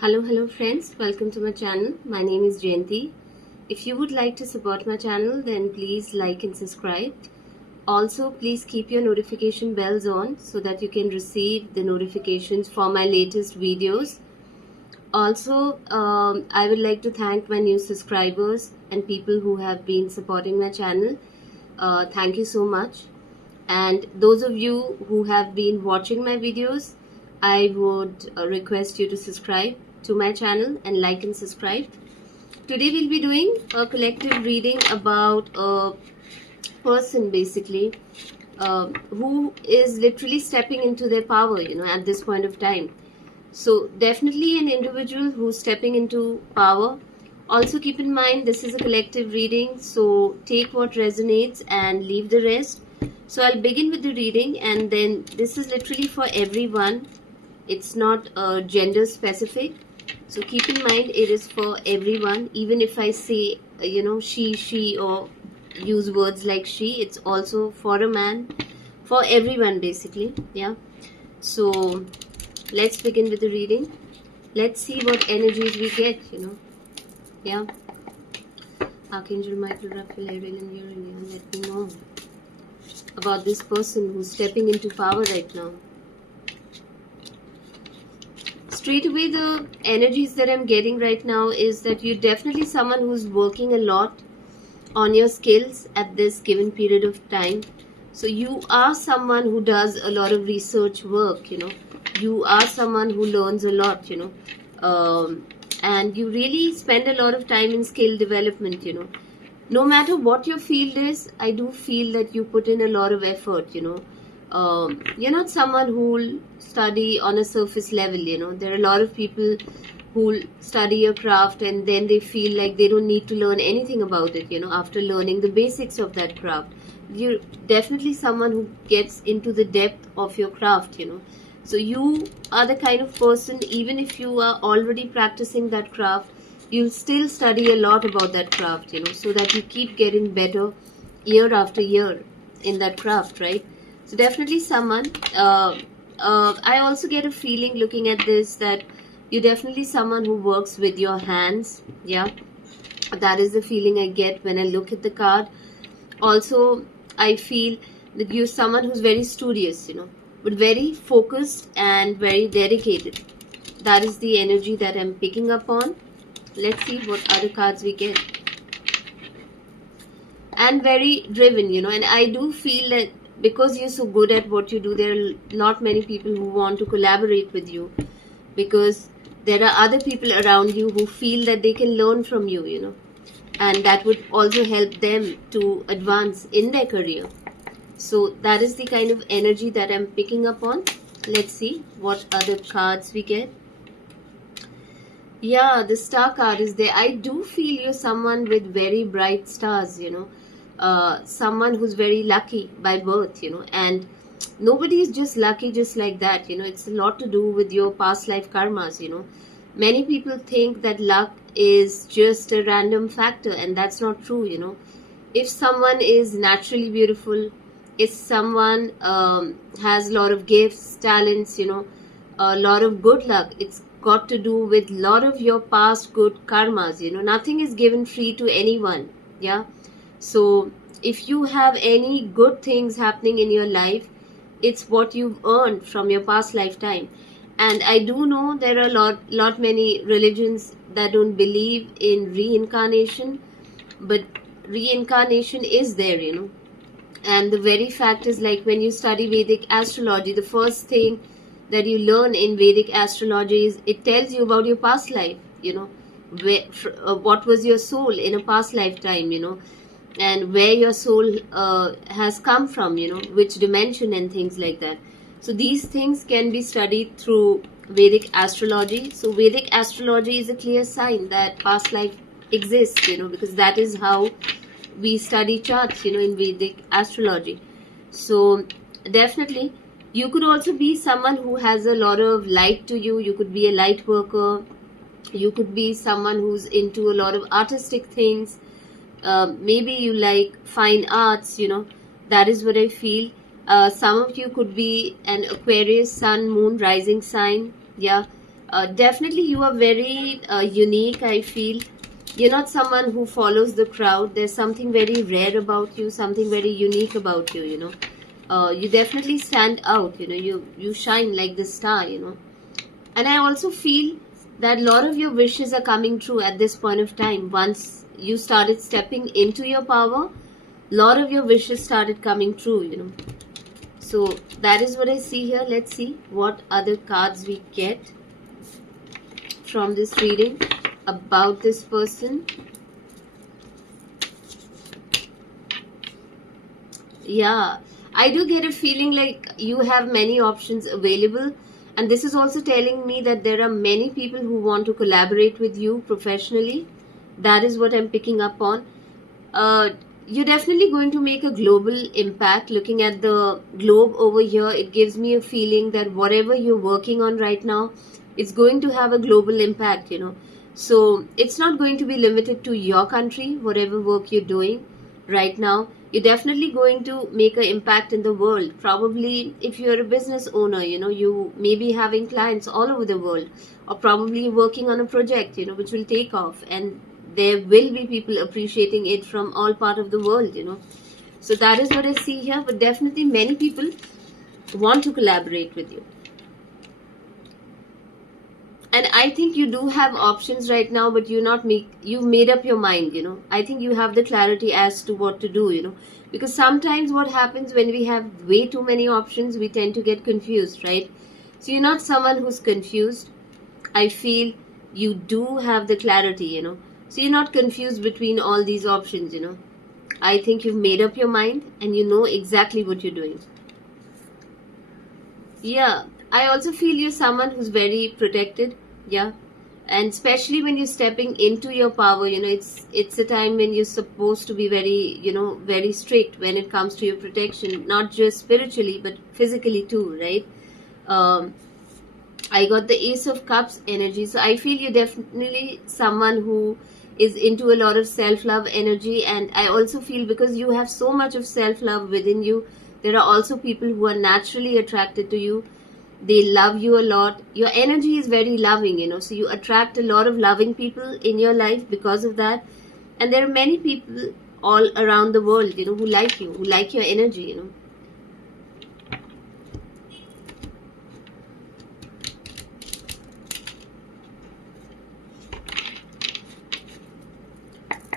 Hello friends, welcome to my channel. My name is Jayanti. If you would like to support my channel, then please like and subscribe. Also, please keep your notification bells on so that you can receive the notifications for my latest videos. Also, I would like to thank my new subscribers and people who have been supporting my channel. Thank you so much. And those of you who have been watching my videos, I would request you to subscribe to my channel and like and subscribe. Today we'll be doing a collective reading about a person basically who is literally stepping into their power, at this point of time. So definitely an individual who's stepping into power. Also keep in mind this is a collective reading, so take what resonates and leave the rest. So I'll begin with the reading, and then this is literally for everyone. It's not gender specific. So keep in mind it is for everyone. Even if I say, she, or use words like she, it's also for a man, for everyone basically. Yeah. So let's begin with the reading. Let's see what energies we get, Yeah. Archangel Michael, Raphael, Ariel, and Uriel, let me know about this person who's stepping into power right now. Straight away, the energies that I'm getting right now is that you're definitely someone who's working a lot on your skills at this given period of time. So you are someone who does a lot of research work, you are someone who learns a lot, and you really spend a lot of time in skill development, no matter what your field is. I do feel that you put in a lot of effort, you're not someone who'll study on a surface level. There are a lot of people who'll study a craft and then they feel like they don't need to learn anything about it, after learning the basics of that craft. You're definitely someone who gets into the depth of your craft, so you are the kind of person, even if you are already practicing that craft, you'll still study a lot about that craft, so that you keep getting better year after year in that craft, right? So definitely someone, I also get a feeling looking at this that you're definitely someone who works with your hands. Yeah, that is the feeling I get when I look at the card. Also, I feel that you're someone who's very studious, but very focused and very dedicated. That is the energy that I'm picking up on. Let's see what other cards we get. And very driven, and I do feel that because you're so good at what you do, there are not many people who want to collaborate with you, because there are other people around you who feel that they can learn from you, and that would also help them to advance in their career. So that is the kind of energy that I'm picking up on. Let's see what other cards we get. Yeah, the star card is there. I do feel you're someone with very bright stars, someone who's very lucky by birth, and nobody is just lucky just like that, it's a lot to do with your past life karmas, Many people think that luck is just a random factor, and that's not true, If someone is naturally beautiful, if someone has a lot of gifts, talents, a lot of good luck, it's got to do with a lot of your past good karmas, Nothing is given free to anyone. Yeah. So if you have any good things happening in your life, it's what you've earned from your past lifetime. And I do know there are lot many religions that don't believe in reincarnation, but reincarnation is there, And the very fact is, like, when you study Vedic astrology, the first thing that you learn in Vedic astrology is it tells you about your past life, what was your soul in a past lifetime, and where your soul has come from, which dimension and things like that. So these things can be studied through Vedic astrology. So Vedic astrology is a clear sign that past life exists, because that is how we study charts, in Vedic astrology. So definitely you could also be someone who has a lot of light to you. You could be a light worker. You could be someone who's into a lot of artistic things. Maybe you like fine arts, that is what I feel. Some of you could be an Aquarius sun, moon, rising sign. Yeah, Definitely you are very unique, I feel. You're not someone who follows the crowd. There's something very rare about you, something very unique about you, you know. You definitely stand out, you know. You shine like the star, you know. And I also feel that a lot of your wishes are coming true at this point of time. Once you started stepping into your power, a lot of your wishes started coming true, you know. So that is what I see here. Let's see what other cards we get from this reading about this person. Yeah, I do get a feeling like you have many options available, and this is also telling me that there are many people who want to collaborate with you professionally. That is what I'm picking up on. uh, you're definitely going to make a global impact. Looking at the globe over here, it gives me a feeling that whatever you're working on right now, it's going to have a global impact, you know. So it's not going to be limited to your country. Whatever work you're doing right now, you're definitely going to make an impact in the world. Probably if you're a business owner, you know, you may be having clients all over the world, or probably working on a project, you know, which will take off, and there will be people appreciating it from all part of the world, you know. So that is what I see here. But definitely many people want to collaborate with you, and I think you do have options right now, but you've made up your mind, you know. I think you have the clarity as to what to do, you know, because sometimes what happens when we have way too many options, we tend to get confused, right? So you're not someone who's confused. I feel you do have the clarity, you know. So you're not confused between all these options, you know. I think you've made up your mind and you know exactly what you're doing. Yeah, I also feel you're someone who's very protected. Yeah. And especially when you're stepping into your power, you know, it's a time when you're supposed to be very, you know, very strict when it comes to your protection, not just spiritually, but physically too, right? Um, I got the Ace of Cups energy. So I feel you're definitely someone who is into a lot of self-love energy. And I also feel because you have so much of self-love within you, there are also people who are naturally attracted to you. They love you a lot. Your energy is very loving, you know. So you attract a lot of loving people in your life because of that. And there are many people all around the world, you know, who like you, who like your energy, you know.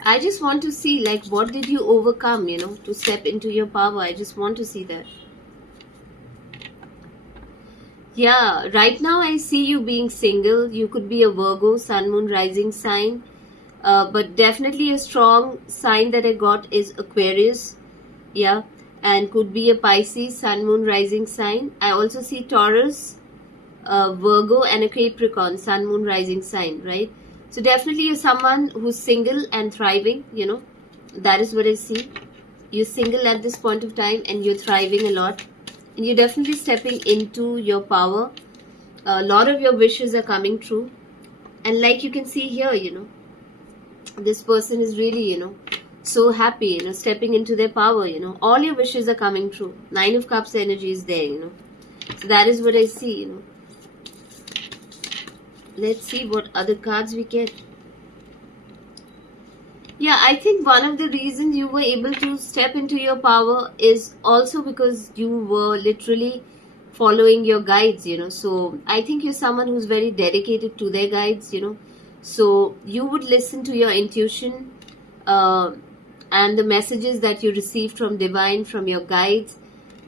I just want to see, like, what did you overcome, you know, to step into your power. I just want to see that. Yeah, right now I see you being single. You could be a Virgo, Sun, Moon, Rising sign. But definitely a strong sign that I got is Aquarius. Yeah, and could be a Pisces, Sun, Moon, Rising sign. I also see Taurus, Virgo, and a Capricorn, Sun, Moon, Rising sign, right? So definitely you're someone who's single and thriving, you know. That is what I see. You're single at this point of time and you're thriving a lot. And you're definitely stepping into your power. A lot of your wishes are coming true. And like you can see here, you know, this person is really, you know, so happy, you know, stepping into their power, you know. All your wishes are coming true. Nine of Cups energy is there, you know. So that is what I see, you know. Let's see what other cards we get. Yeah, I think one of the reasons you were able to step into your power is also because you were literally following your guides, you know. So I think you're someone who's very dedicated to their guides, you know. So you would listen to your intuition uh, and the messages that you received from divine, from your guides,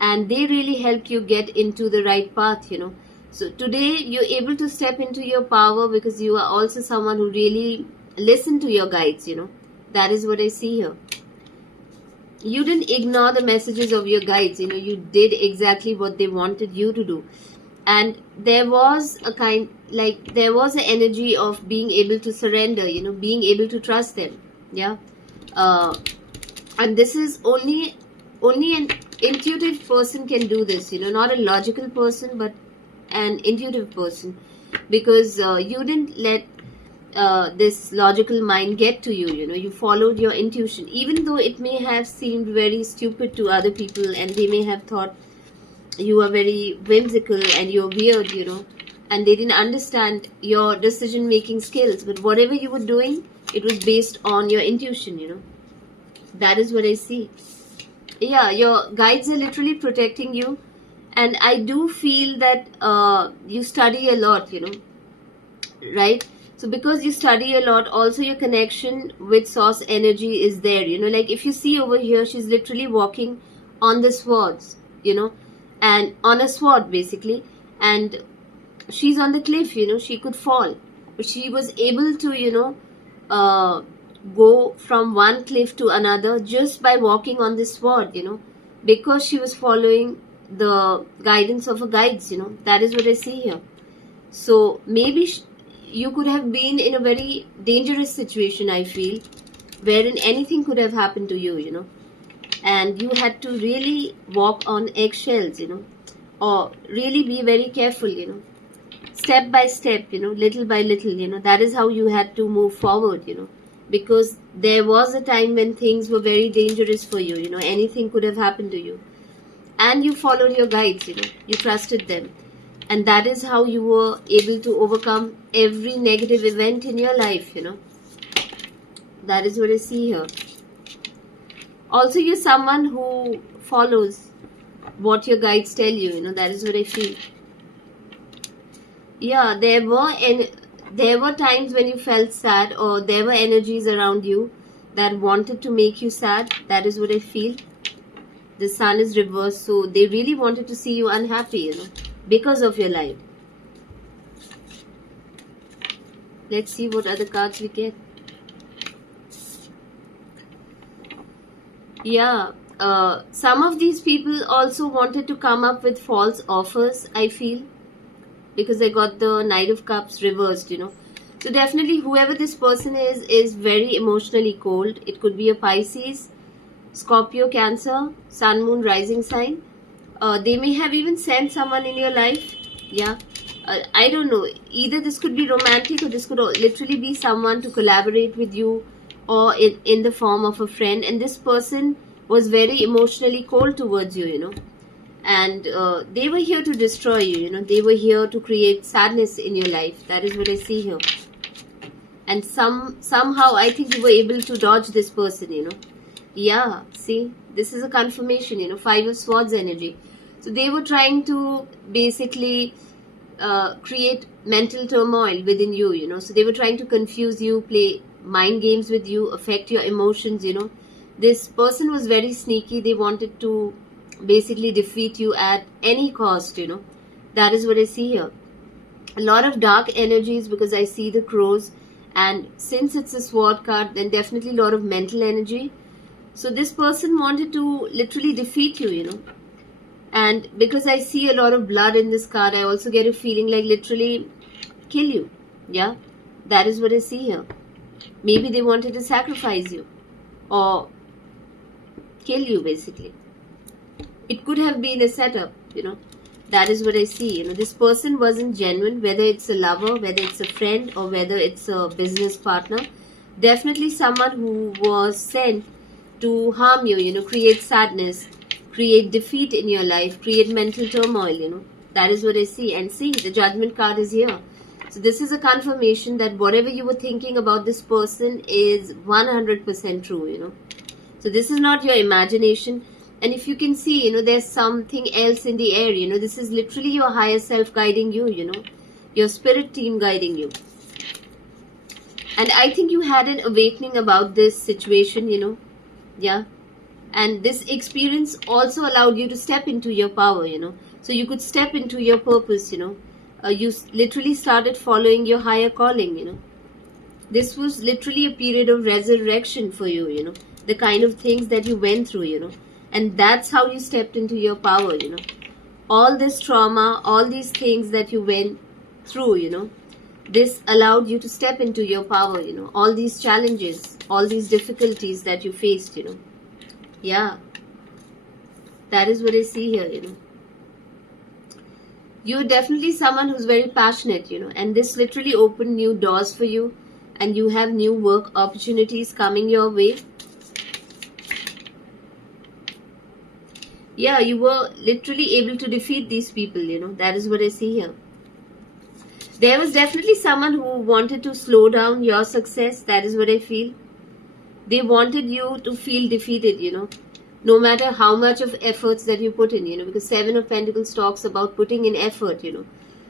and they really helped you get into the right path, you know. So today you're able to step into your power because you are also someone who really listen to your guides, you know. That is what I see here. You didn't ignore the messages of your guides, you know. You did exactly what they wanted you to do. And there was a there was an energy of being able to surrender, you know, being able to trust them. Yeah. Uh, and this is only an intuitive person can do this, you know, not a logical person, but an intuitive person, because you didn't let this logical mind get to you, you know. You followed your intuition, even though it may have seemed very stupid to other people and they may have thought you are very whimsical and you're weird, you know, and they didn't understand your decision making skills, but whatever you were doing, it was based on your intuition, you know. That is what I see. Yeah, your guides are literally protecting you, and I do feel that you study a lot, you know, right? So because you study a lot, also your connection with source energy is there, you know. Like if you see over here, she's literally walking on the swords, you know, and on a sword basically, and she's on the cliff, you know. She could fall, but she was able to, you know, uh, go from one cliff to another just by walking on this sword, you know, because she was following the guidance of her guides, you know. That is what I see here. So maybe you could have been in a very dangerous situation, I feel, wherein anything could have happened to you, you know, and you had to really walk on eggshells, you know, or really be very careful, you know, step by step, you know, little by little, you know. That is how you had to move forward, you know, because there was a time when things were very dangerous for you, you know, anything could have happened to you, and you followed your guides, you know, you trusted them, and that is how you were able to overcome every negative event in your life, you know. That is what I see here. Also, you're someone who follows what your guides tell you, you know. That is what I feel. Yeah, there were times when you felt sad, or there were energies around you that wanted to make you sad. That is what I feel. The sun is reversed, so they really wanted to see you unhappy, you know, because of your life. Let's see what other cards we get. Yeah, some of these people also wanted to come up with false offers, I feel, because I got the Knight of Cups reversed, you know. So definitely whoever this person is very emotionally cold. It could be a Pisces, Scorpio, Cancer, Sun, Moon, Rising sign. They may have even sent someone in your life. Yeah. I don't know. Either this could be romantic, or this could literally be someone to collaborate with you, or in the form of a friend. And this person was very emotionally cold towards you, you know. And they were here to destroy you, you know. They were here to create sadness in your life. That is what I see here. And somehow I think you were able to dodge this person, you know. Yeah, see, this is a confirmation, you know, Five of Swords energy. So they were trying to basically create mental turmoil within you, you know. So they were trying to confuse you, play mind games with you, affect your emotions, you know. This person was very sneaky. They wanted to basically defeat you at any cost, you know. That is what I see here. A lot of dark energies, because I see the crows, and since it's a sword card, then definitely a lot of mental energy. So this person wanted to literally defeat you, you know. And because I see a lot of blood in this card, I also get a feeling like literally kill you. Yeah, that is what I see here. Maybe they wanted to sacrifice you or kill you, basically. It could have been a setup, you know. That is what I see, you know. This person wasn't genuine, whether it's a lover, whether it's a friend, or whether it's a business partner. Definitely someone who was sent to harm you, you know, create sadness, create defeat in your life, create mental turmoil, you know. That is what I see. And see, the Judgment card is here. So this is a confirmation that whatever you were thinking about this person is 100% true, you know. So this is not your imagination. And if you can see, you know, there's something else in the air, you know. This is literally your higher self guiding you, you know. Your spirit team guiding you. And I think you had an awakening about this situation, you know. Yeah. And this experience also allowed you to step into your power, you know. So you could step into your purpose, you know. You literally started following your higher calling, you know. This was literally a period of resurrection for you, you know. The kind of things that you went through, you know. And that's how you stepped into your power, you know. All this trauma, all these things that you went through, you know. This allowed you to step into your power, you know. All these challenges, all these difficulties that you faced, you know. Yeah. That is what I see here, you know. You're definitely someone who's very passionate, you know. And this literally opened new doors for you. And you have new work opportunities coming your way. Yeah, you were literally able to defeat these people, you know. That is what I see here. There was definitely someone who wanted to slow down your success. That is what I feel. They wanted you to feel defeated, no matter how much of efforts that you put in, because Seven of Pentacles talks about putting in effort,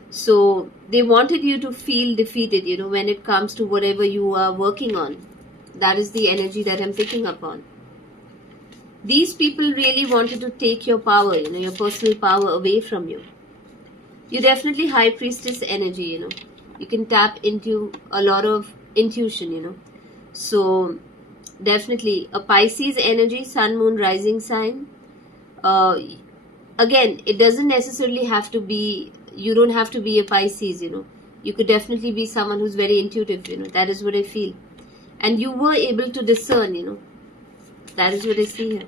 So they wanted you to feel defeated, when it comes to whatever you are working on. That is the energy that I'm picking up on. These people really wanted to take your power, your personal power away from you. You're definitely High Priestess energy, You can tap into a lot of intuition, So definitely a Pisces energy, Sun, Moon, Rising sign. Again, it doesn't necessarily have to be, you don't have to be a Pisces, You could definitely be someone who's very intuitive, That is what I feel. And you were able to discern, That is what I see here.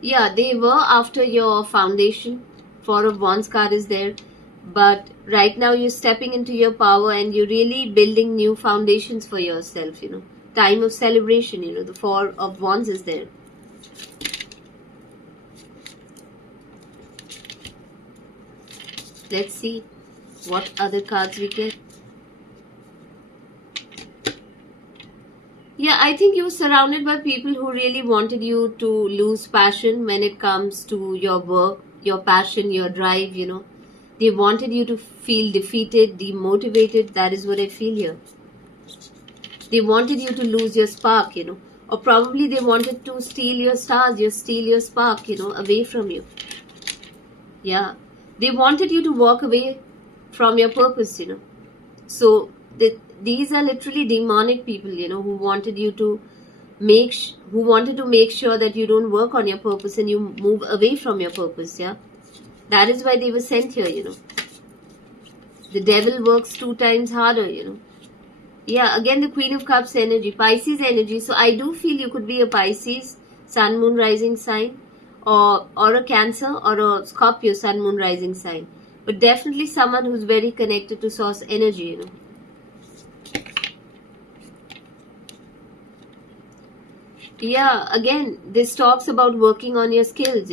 Yeah, they were after your foundation. Four of Wands card is there. But right now you're stepping into your power and you're really building new foundations for yourself, Time of celebration, the Four of Wands is there. Let's see what other cards we get. Yeah, I think you were surrounded by people who really wanted you to lose passion when it comes to your work, your passion, your drive, They wanted you to feel defeated, demotivated. That is what I feel here. They wanted you to lose your spark, Or probably they wanted to steal your stars, steal your spark, away from you. Yeah. They wanted you to walk away from your purpose, So these are literally demonic people, who wanted you to make sure that you don't work on your purpose and you move away from your purpose, yeah. That is why they were sent here, The devil works 2 times harder, Yeah, again the Queen of Cups energy, Pisces energy. So I do feel you could be a Pisces, Sun, Moon, Rising sign, or a Cancer, or a Scorpio, Sun, Moon, Rising sign. But definitely someone who's very connected to source energy, Yeah, again, this talks about working on your skills,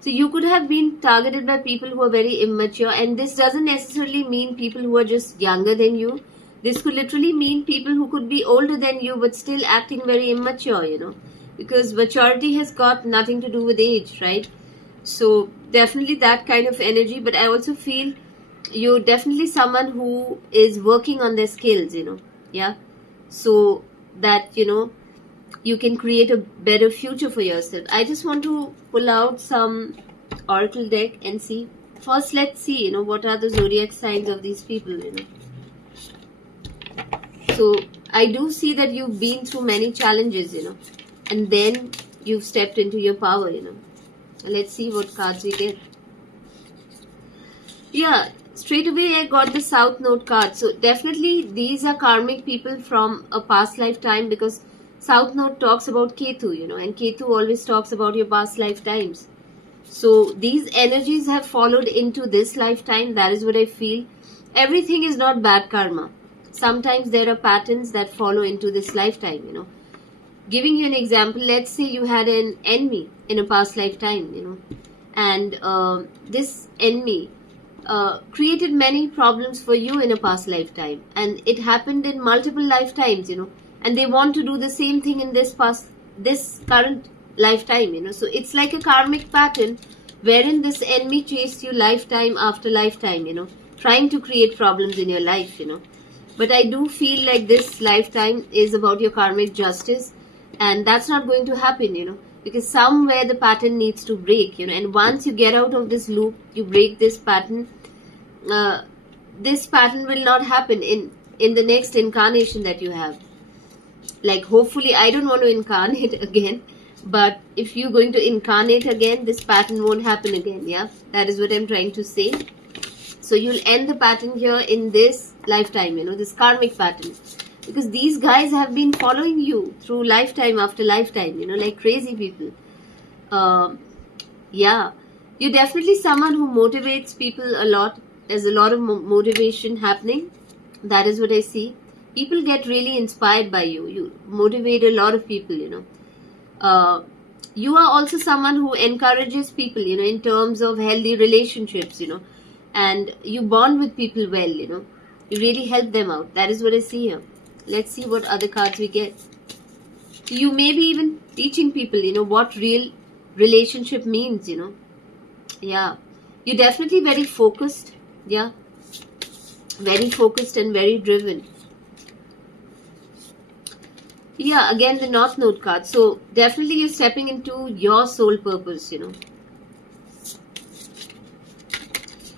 So you could have been targeted by people who are very immature, and this doesn't necessarily mean people who are just younger than you. This could literally mean people who could be older than you but still acting very immature, Because maturity has got nothing to do with age, right? So definitely that kind of energy, but I also feel you're definitely someone who is working on their skills, Yeah. So that, you can create a better future for yourself. I just want to pull out some oracle deck and see. First, let's see, what are the zodiac signs of these people, So I do see that you've been through many challenges, and then you've stepped into your power, Let's see what cards we get. Yeah, straight away I got the South Node card. So definitely these are karmic people from a past lifetime, because South Node talks about Ketu, and Ketu always talks about your past lifetimes. So these energies have followed into this lifetime. That is what I feel. Everything is not bad karma. Sometimes there are patterns that follow into this lifetime, Giving you an example, let's say you had an enemy in a past lifetime, and this enemy created many problems for you in a past lifetime, and it happened in multiple lifetimes, and they want to do the same thing in this current lifetime, So it's like a karmic pattern wherein this enemy chased you lifetime after lifetime, trying to create problems in your life, But I do feel like this lifetime is about your karmic justice, and that's not going to happen, because somewhere the pattern needs to break, and once you get out of this loop, you break this pattern, this pattern will not happen in the next incarnation that you have. Like, hopefully, I don't want to incarnate again, but if you're going to incarnate again, this pattern won't happen again, yeah? That is what I'm trying to say. So you'll end the pattern here in this lifetime, this karmic pattern. Because these guys have been following you through lifetime after lifetime, like crazy people. Yeah, you're definitely someone who motivates people a lot. There's a lot of motivation happening. That is what I see. People get really inspired by you. You motivate a lot of people, You are also someone who encourages people, in terms of healthy relationships, and you bond with people well, you really help them out. That is what I see here. Let's see what other cards we get. You may be even teaching people, what real relationship means, yeah. You're definitely very focused, yeah, very focused and very driven. Yeah, again the North Node card. So definitely you're stepping into your soul purpose,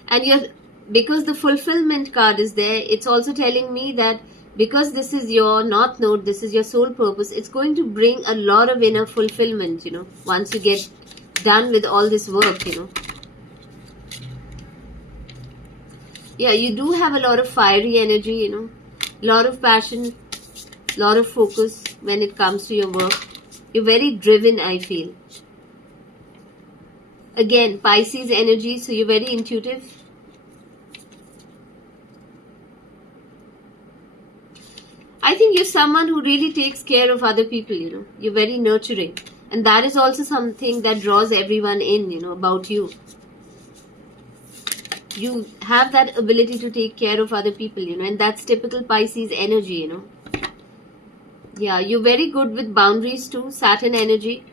and you're, because the fulfillment card is there, it's also telling me that because this is your North Node, this is your soul purpose, it's going to bring a lot of inner fulfillment, once you get done with all this work, Yeah, you do have a lot of fiery energy, lot of passion, lot of focus when it comes to your work. You're very driven, I feel. Again, Pisces energy, so you're very intuitive. I think you're someone who really takes care of other people, You're very nurturing. And that is also something that draws everyone in, about you. You have that ability to take care of other people, and that's typical Pisces energy, Yeah, you're very good with boundaries too, Saturn energy.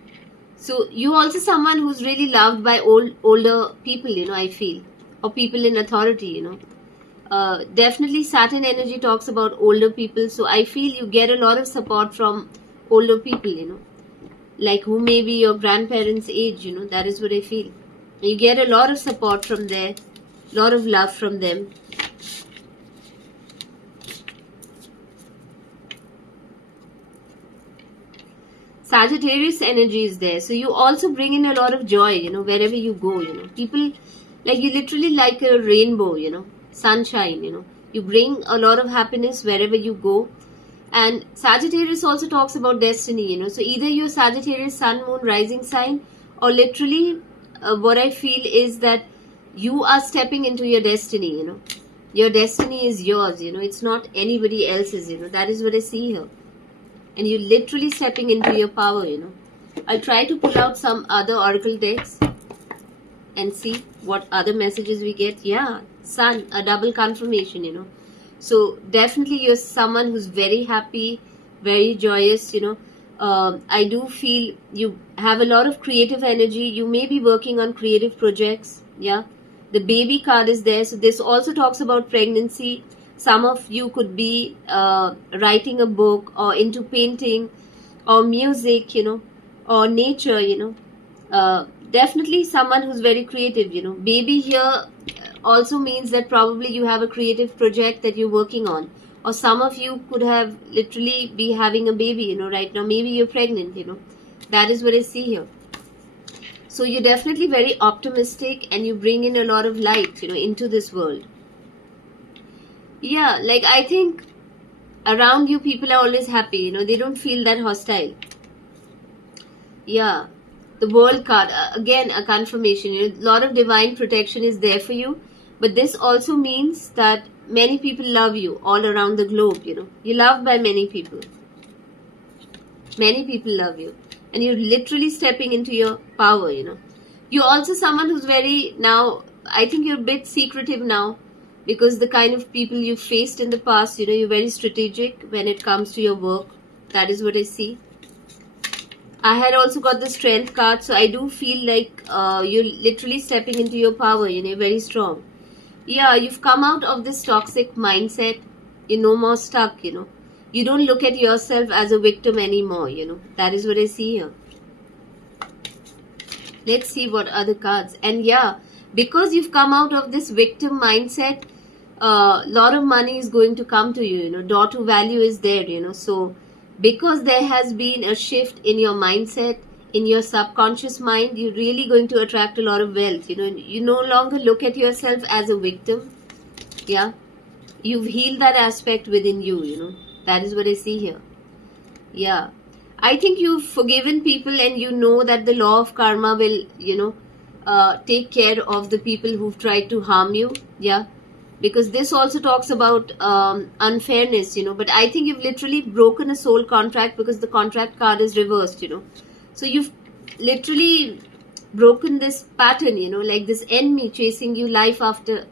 So you're also someone who's really loved by older people, I feel. Or people in authority, Definitely Saturn energy talks about older people. So I feel you get a lot of support from older people, Like who may be your grandparents' age, That is what I feel. You get a lot of support from there. Lot of love from them. Sagittarius energy is there, so you also bring in a lot of joy, wherever you go, people, like you literally like a rainbow, sunshine, you bring a lot of happiness wherever you go. And Sagittarius also talks about destiny, so either you're Sagittarius sun, moon, rising sign, or literally what I feel is that you are stepping into your destiny, Your destiny is yours, It's not anybody else's, That is what I see here. And you're literally stepping into your power, I'll try to pull out some other oracle decks and see what other messages we get. Yeah, Sun, a double confirmation, So definitely you're someone who's very happy, very joyous, I do feel you have a lot of creative energy. You may be working on creative projects, yeah. The baby card is there, so this also talks about pregnancy. Some of you could be writing a book or into painting or music, or nature, Definitely someone who's very creative, Baby here also means that probably you have a creative project that you're working on. Or some of you could have literally be having a baby, right now. Maybe you're pregnant, That is what I see here. So you're definitely very optimistic and you bring in a lot of light, into this world. Yeah, like I think around you people are always happy, they don't feel that hostile. Yeah, the world card, again a confirmation, a lot of divine protection is there for you. But this also means that many people love you all around the globe, You're loved by many people. Many people love you. And you're literally stepping into your power, You're also someone who's very, now, I think you're a bit secretive now. Because the kind of people you've faced in the past, you're very strategic when it comes to your work. That is what I see. I had also got the strength card. So I do feel like you're literally stepping into your power, you're very strong. Yeah, you've come out of this toxic mindset. You're no more stuck, You don't look at yourself as a victim anymore, That is what I see here. Let's see what other cards. And yeah, because you've come out of this victim mindset, a lot of money is going to come to you, Door to value is there, So because there has been a shift in your mindset, in your subconscious mind, you're really going to attract a lot of wealth, You no longer look at yourself as a victim. Yeah. You've healed that aspect within you, That is what I see here. Yeah. I think you've forgiven people and you know that the law of karma will, take care of the people who've tried to harm you. Yeah. Because this also talks about unfairness, But I think you've literally broken a soul contract because the contract card is reversed, So you've literally broken this pattern, like this enemy chasing you life after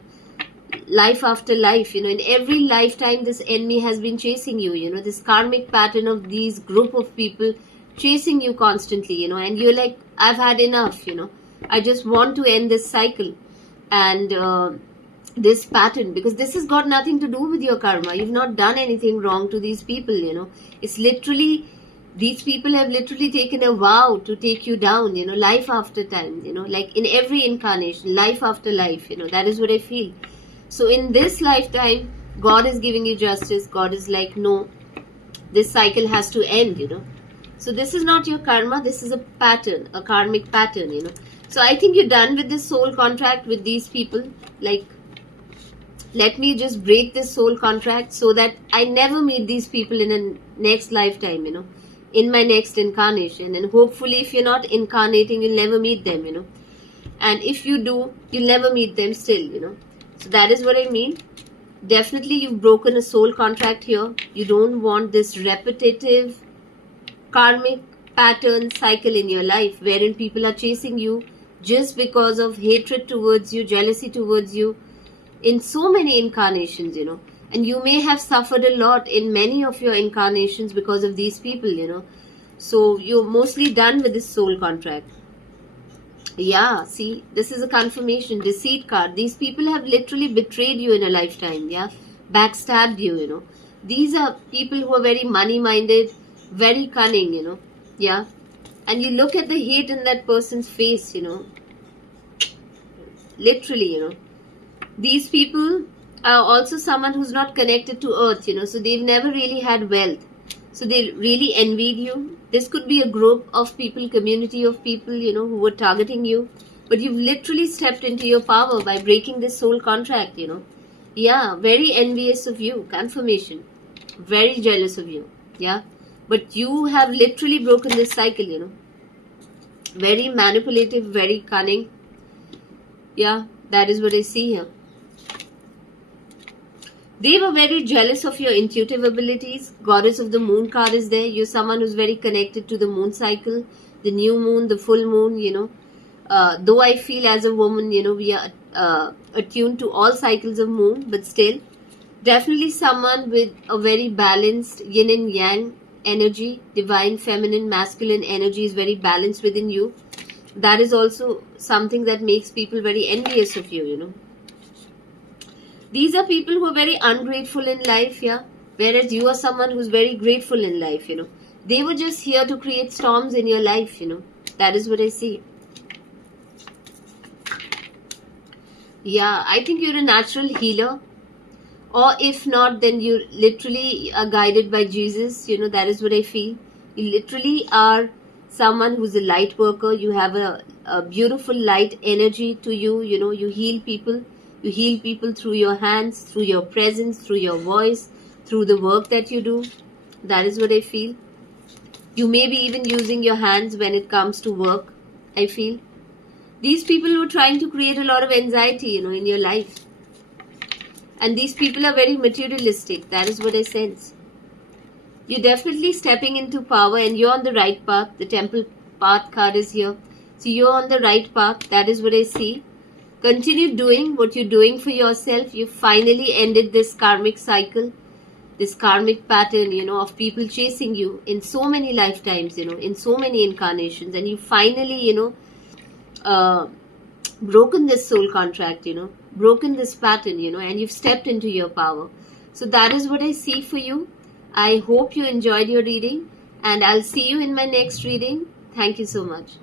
life after life, in every lifetime this enemy has been chasing you, this karmic pattern of these group of people chasing you constantly, and you're like, I've had enough, I just want to end this cycle and this pattern, because this has got nothing to do with your karma. You've not done anything wrong to these people, it's literally, these people have literally taken a vow to take you down, life after time, like in every incarnation, life after life, that is what I feel. So in this lifetime, God is giving you justice. God is like, no, this cycle has to end, So this is not your karma, this is a pattern, a karmic pattern, So I think you're done with this soul contract with these people. Like, let me just break this soul contract so that I never meet these people in a next lifetime, in my next incarnation. And hopefully if you're not incarnating, you'll never meet them, And if you do, you'll never meet them still, So that is what I mean. Definitely you've broken a soul contract here. You don't want this repetitive karmic pattern cycle in your life wherein people are chasing you just because of hatred towards you, jealousy towards you in so many incarnations, And you may have suffered a lot in many of your incarnations because of these people, So you're mostly done with this soul contract. Yeah, see, this is a confirmation, deceit card. These people have literally betrayed you in a lifetime, yeah, backstabbed you, These are people who are very money-minded, very cunning, yeah. And you look at the hate in that person's face, literally, These people are also someone who's not connected to earth, so they've never really had wealth. So they really envied you. This could be a group of people, community of people, who were targeting you. But you've literally stepped into your power by breaking this soul contract, Yeah, very envious of you. Confirmation. Very jealous of you. Yeah. But you have literally broken this cycle, Very manipulative, very cunning. Yeah, that is what I see here. They were very jealous of your intuitive abilities. Goddess of the moon card is there. You're someone who's very connected to the moon cycle, the new moon, the full moon, Though I feel as a woman, we are attuned to all cycles of moon, but still, definitely someone with a very balanced yin and yang energy, divine, feminine, masculine energy is very balanced within you. That is also something that makes people very envious of you, These are people who are very ungrateful in life, yeah. Whereas you are someone who's very grateful in life, They were just here to create storms in your life, That is what I see. Yeah, I think you're a natural healer. Or if not, then you literally are guided by Jesus, That is what I feel. You literally are someone who's a light worker. You have a beautiful light energy to you, You heal people. You heal people through your hands, through your presence, through your voice, through the work that you do. That is what I feel. You may be even using your hands when it comes to work, I feel. These people who are trying to create a lot of anxiety, in your life. And these people are very materialistic. That is what I sense. You're definitely stepping into power and you're on the right path. The temple path card is here. So you're on the right path. That is what I see. Continue doing what you're doing for yourself. You finally ended this karmic cycle, this karmic pattern, of people chasing you in so many lifetimes, in so many incarnations. And you finally, broken this soul contract, broken this pattern, and you've stepped into your power. So that is what I see for you. I hope you enjoyed your reading and I'll see you in my next reading. Thank you so much.